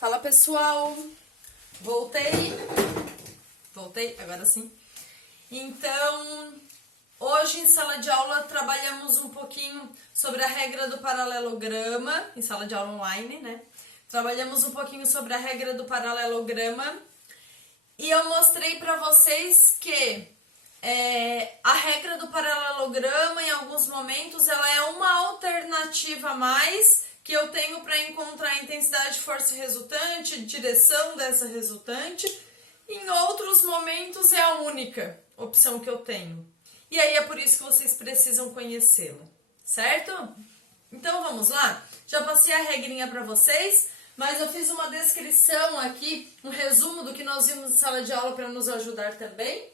Fala pessoal, voltei, agora sim. Então, hoje em sala de aula trabalhamos um pouquinho sobre a regra do paralelograma, em sala de aula online, né? Trabalhamos um pouquinho sobre a regra do paralelograma e eu mostrei para vocês que a regra do paralelograma, em alguns momentos, ela é uma alternativa a mais que eu tenho para encontrar a intensidade, força resultante, direção dessa resultante. Em outros momentos é a única opção que eu tenho. E aí é por isso que vocês precisam conhecê-la, certo? Então vamos lá? Já passei a regrinha para vocês, mas eu fiz uma descrição aqui, um resumo do que nós vimos em sala de aula para nos ajudar também.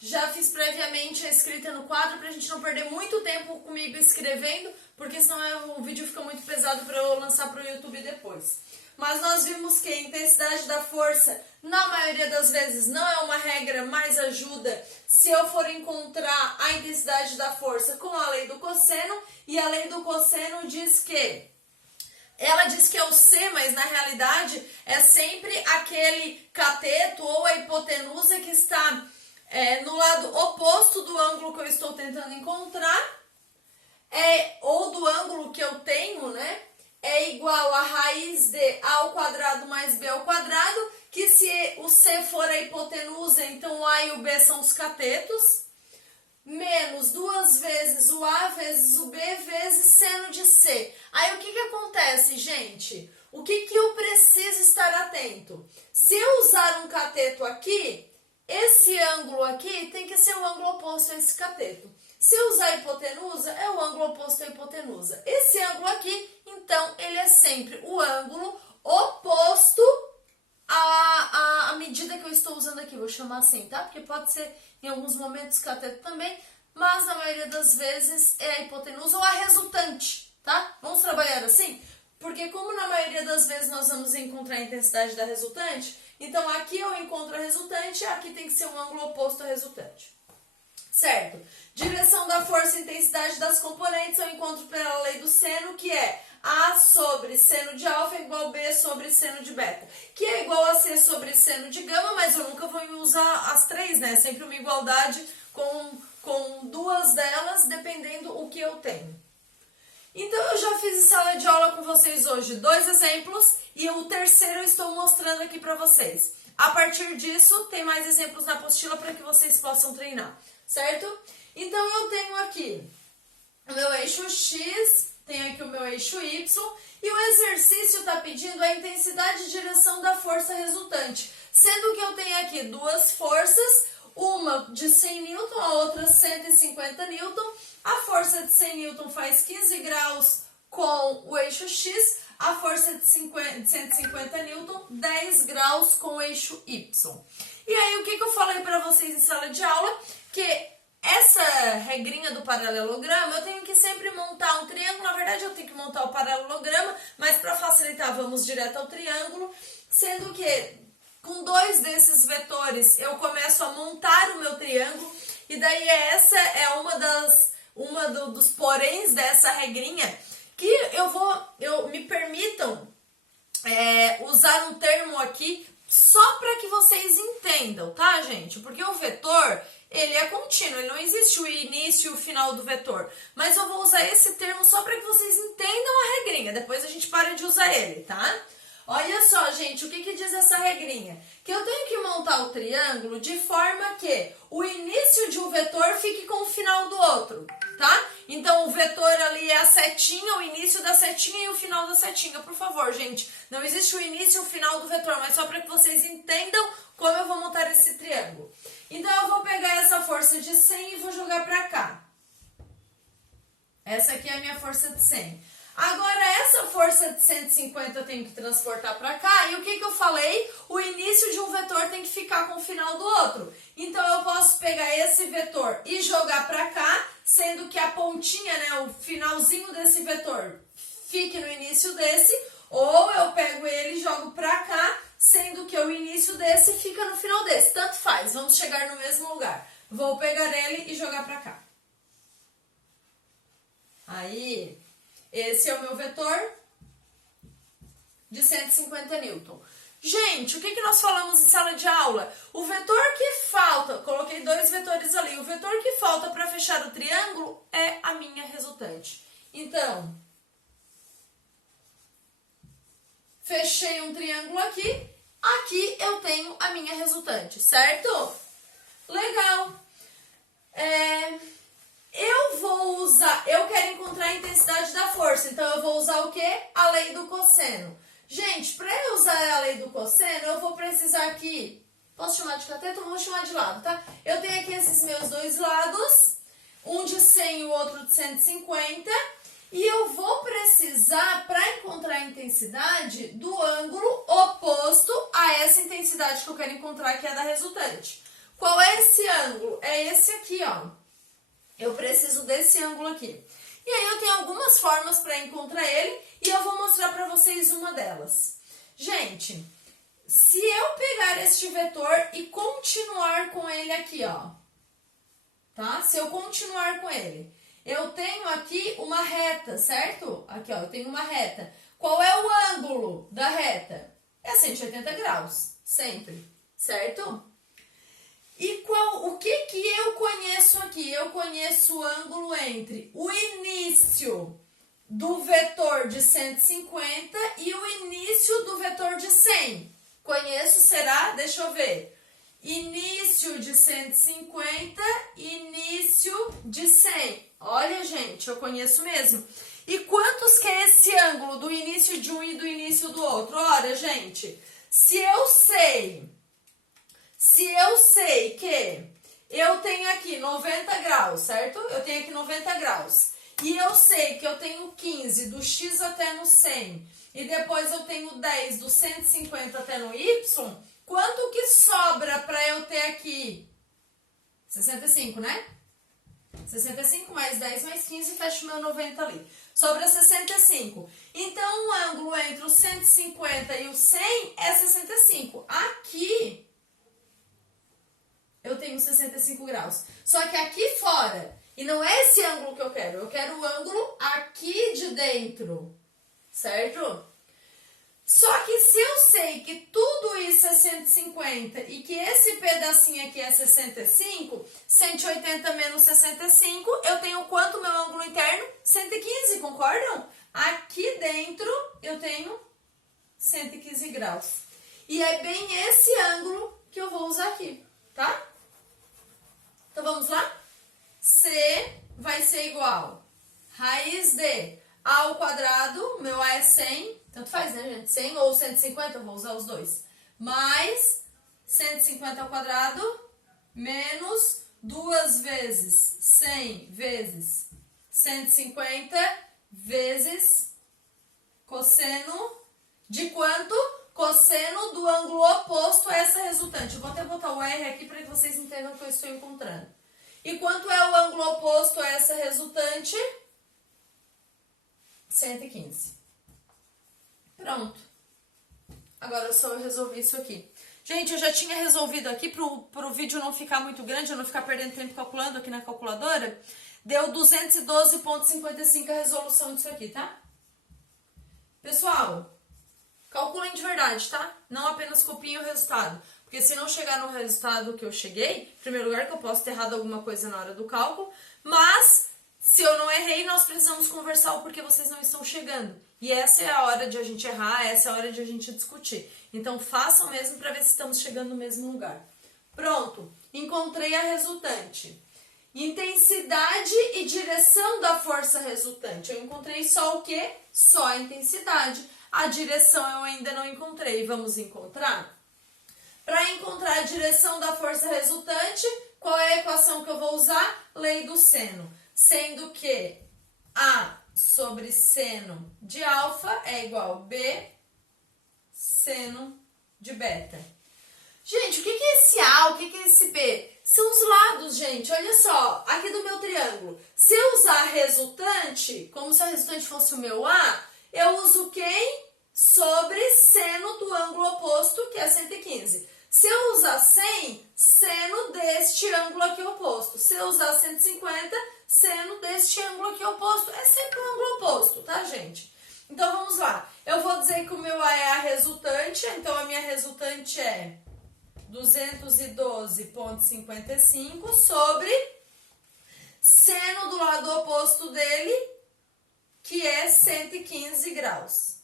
Já fiz previamente a escrita no quadro para a gente não perder muito tempo comigo escrevendo, porque senão o vídeo fica muito pesado para eu lançar para o YouTube depois. Mas nós vimos que a intensidade da força, na maioria das vezes, não é uma regra, mas ajuda se eu for encontrar a intensidade da força com a lei do cosseno, e a lei do cosseno diz que ela diz que é o C, mas na realidade é sempre aquele cateto ou a hipotenusa que está no lado oposto do ângulo que eu estou tentando encontrar, ou do ângulo que eu tenho, né? É igual a raiz de A ao quadrado mais B ao quadrado, que se o C for a hipotenusa, então o A e o B são os catetos, menos 2 vezes o A vezes o B vezes seno de C. Aí o que acontece, gente? O que eu preciso estar atento? Se eu usar um cateto aqui, esse ângulo aqui tem que ser o ângulo oposto a esse cateto. Se eu usar a hipotenusa, é o ângulo oposto à hipotenusa. Esse ângulo aqui, então, ele é sempre o ângulo oposto à medida que eu estou usando aqui. Vou chamar assim, tá? Porque pode ser em alguns momentos cateto também, mas na maioria das vezes é a hipotenusa ou a resultante, tá? Vamos trabalhar assim? Porque como na maioria das vezes nós vamos encontrar a intensidade da resultante, então aqui eu encontro a resultante, aqui tem que ser um ângulo oposto à resultante. Certo? Direção da força e intensidade das componentes eu encontro pela lei do seno, que é A sobre seno de alfa é igual a B sobre seno de beta, que é igual a C sobre seno de gama, mas eu nunca vou usar as três, né? É sempre uma igualdade com duas delas, dependendo o que eu tenho. Então, eu já fiz em sala de aula com vocês hoje 2 exemplos e o terceiro eu estou mostrando aqui para vocês. A partir disso, tem mais exemplos na apostila para que vocês possam treinar, certo? Então, eu tenho aqui o meu eixo X, tenho aqui o meu eixo Y e o exercício está pedindo a intensidade e direção da força resultante, sendo que eu tenho aqui duas forças, uma de 100 N, a outra 150 N. A força de 100 N faz 15 graus com o eixo X, a força de 150 N, 10 graus com o eixo Y. E aí, o que eu falei para vocês em sala de aula? Que essa regrinha do paralelograma, eu tenho que sempre montar um triângulo. Na verdade, eu tenho que montar o paralelograma, mas para facilitar, vamos direto ao triângulo, sendo que com 2 desses vetores eu começo a montar o meu triângulo, e daí essa é uma dos poréns dessa regrinha, que me permitam usar um termo aqui só para que vocês entendam, tá, gente? Porque o vetor, ele é contínuo, ele não existe o início e o final do vetor. Mas eu vou usar esse termo só para que vocês entendam a regrinha, depois a gente para de usar ele, tá? Olha só, gente, o que diz essa regrinha? Que eu tenho que montar o triângulo de forma que o início de um vetor fique com o final do outro, tá? Então, o vetor ali é a setinha, o início da setinha e o final da setinha. Por favor, gente, não existe o início e o final do vetor, mas só para que vocês entendam como eu vou montar esse triângulo. Então, eu vou pegar essa força de 100 e vou jogar para cá. Essa aqui é a minha força de 100. Agora, essa força de 150 eu tenho que transportar para cá, e o que eu falei? O início de um vetor tem que ficar com o final do outro. Então, eu posso pegar esse vetor e jogar para cá, sendo que a pontinha, né, o finalzinho desse vetor fique no início desse, ou eu pego ele e jogo para cá, sendo que o início desse fica no final desse. Tanto faz, vamos chegar no mesmo lugar. Vou pegar ele e jogar para cá. Aí, esse é o meu vetor. de 150 newton. Gente, o que nós falamos em sala de aula? O vetor que falta, coloquei 2 vetores ali, o vetor que falta para fechar o triângulo é a minha resultante. Então, fechei um triângulo aqui, aqui eu tenho a minha resultante, certo? Legal. Eu quero encontrar a intensidade da força, então eu vou usar o quê? A lei do cosseno. Gente, para eu usar a lei do cosseno, eu vou precisar aqui, posso chamar de cateto? Vou chamar de lado, tá? Eu tenho aqui esses meus 2 lados, um de 100 e o outro de 150, e eu vou precisar, para encontrar a intensidade, do ângulo oposto a essa intensidade que eu quero encontrar, que é da resultante. Qual é esse ângulo? É esse aqui, ó. Eu preciso desse ângulo aqui. E aí eu tenho algumas formas para encontrar ele e eu vou mostrar para vocês uma delas. Gente, se eu pegar este vetor e continuar com ele aqui, ó, tá? Se eu continuar com ele, eu tenho aqui uma reta, certo? Aqui, ó, eu tenho uma reta. Qual é o ângulo da reta? É 180 graus, sempre, certo? E o que eu conheço aqui? Eu conheço o ângulo entre o início do vetor de 150 e o início do vetor de 100. Conheço, será? Deixa eu ver. Início de 150, início de 100. Olha, gente, eu conheço mesmo. E quantos que é esse ângulo do início de um e do início do outro? Olha, gente, se eu sei que eu tenho aqui 90 graus, certo? Eu tenho aqui 90 graus. E eu sei que eu tenho 15 do x até no 100. E depois eu tenho 10 do 150 até no y. Quanto que sobra para eu ter aqui? 65, né? 65 mais 10 mais 15, fecha o meu 90 ali. Sobra 65. Então, o ângulo entre o 150 e o 100 é 65. Aqui eu tenho 65 graus. Só que aqui fora, e não é esse ângulo que eu quero o ângulo aqui de dentro, certo? Só que se eu sei que tudo isso é 150 e que esse pedacinho aqui é 65, 180 menos 65, eu tenho quanto meu ângulo interno? 115, concordam? Aqui dentro eu tenho 115 graus. E é bem esse ângulo que eu vou usar aqui, tá? Então vamos lá? C vai ser igual raiz de A ao quadrado, meu A é 100, tanto faz, né, gente? 100 ou 150, eu vou usar os dois. Mais 150 ao quadrado, menos 2 vezes 100 vezes 150 vezes cosseno de quanto? Cosseno do ângulo oposto a essa resultante. Eu vou até botar o R aqui para que vocês entendam o que eu estou encontrando. E quanto é o ângulo oposto a essa resultante? 115. Pronto. Agora eu só resolvi isso aqui. Gente, eu já tinha resolvido aqui pro vídeo não ficar muito grande, eu não ficar perdendo tempo calculando aqui na calculadora. Deu 212,55 a resolução disso aqui, tá? Pessoal, calculem de verdade, tá? Não apenas copiem o resultado. Porque se não chegar no resultado que eu cheguei, em primeiro lugar que eu posso ter errado alguma coisa na hora do cálculo, mas se eu não errei, nós precisamos conversar o porquê vocês não estão chegando. E essa é a hora de a gente errar, essa é a hora de a gente discutir. Então façam mesmo para ver se estamos chegando no mesmo lugar. Pronto, encontrei a resultante. Intensidade e direção da força resultante. Eu encontrei só o quê? Só a intensidade. A direção eu ainda não encontrei. Vamos encontrar? Para encontrar a direção da força resultante, qual é a equação que eu vou usar? Lei do seno. Sendo que A sobre seno de alfa é igual a B seno de beta. Gente, o que é esse A? O que é esse B? São os lados, gente. Olha só, aqui do meu triângulo. Se eu usar resultante, como se a resultante fosse o meu A, eu uso quem? Sobre seno do ângulo oposto, que é 115. Se eu usar 100, seno deste ângulo aqui oposto. Se eu usar 150, seno deste ângulo aqui oposto. É sempre o ângulo oposto, tá, gente? Então, vamos lá. Eu vou dizer que o meu é a resultante, então a minha resultante é 212,55 sobre seno do lado oposto dele, que é 115 graus.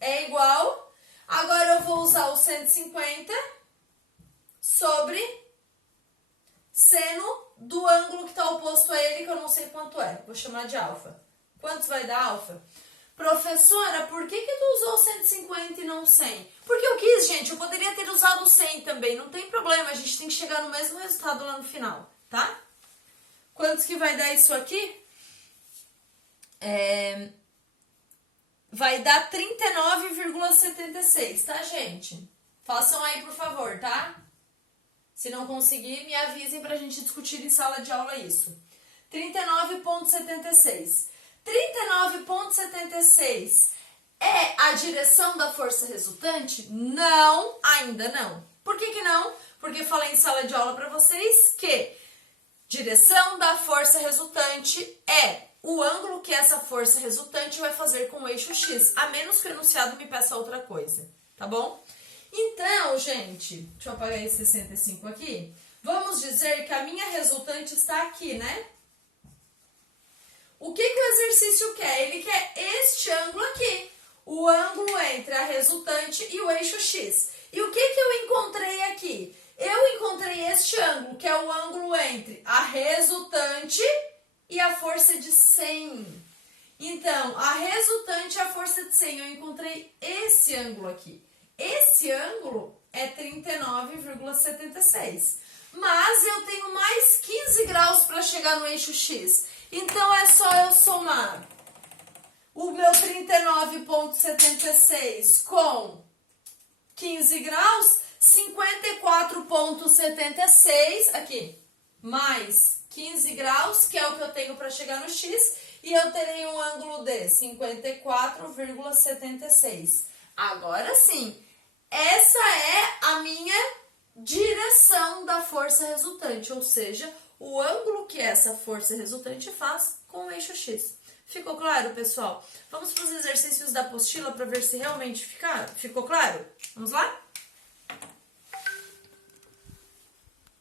É igual. Agora eu vou usar o 150 sobre seno do ângulo que está oposto a ele, que eu não sei quanto é. Vou chamar de alfa. Quantos vai dar alfa? Professora, por que tu usou 150 e não 100? Porque eu quis, gente. Eu poderia ter usado 100 também. Não tem problema. A gente tem que chegar no mesmo resultado lá no final, tá? Quantos que vai dar isso aqui? Vai dar 39,76, tá, gente? Façam aí, por favor, tá? Se não conseguir, me avisem pra gente discutir em sala de aula isso. 39,76. 39,76 é a direção da força resultante? Não, ainda não. Por que que não? Porque falei em sala de aula pra vocês que direção da força resultante é o ângulo que essa força resultante vai fazer com o eixo X, a menos que o enunciado me peça outra coisa, tá bom? Então, gente, deixa eu apagar esse 65 aqui. Vamos dizer que a minha resultante está aqui, né? O que que o exercício quer? Ele quer este ângulo aqui, o ângulo entre a resultante e o eixo X. E o que que eu encontrei aqui? Eu encontrei este ângulo, que é o ângulo entre a resultante e a força de 100. Então, a resultante e a força de 100, eu encontrei esse ângulo aqui. Esse ângulo é 39,76. Mas eu tenho mais 15 graus para chegar no eixo X. Então, é só eu somar o meu 39,76 com 15 graus, 54,76 aqui, mais 15 graus, que é o que eu tenho para chegar no X, e eu terei um ângulo de 54,76. Agora sim, essa é a minha direção da força resultante, ou seja, o ângulo que essa força resultante faz com o eixo X. Ficou claro, pessoal? Vamos para os exercícios da apostila para ver se realmente ficou claro? Vamos lá?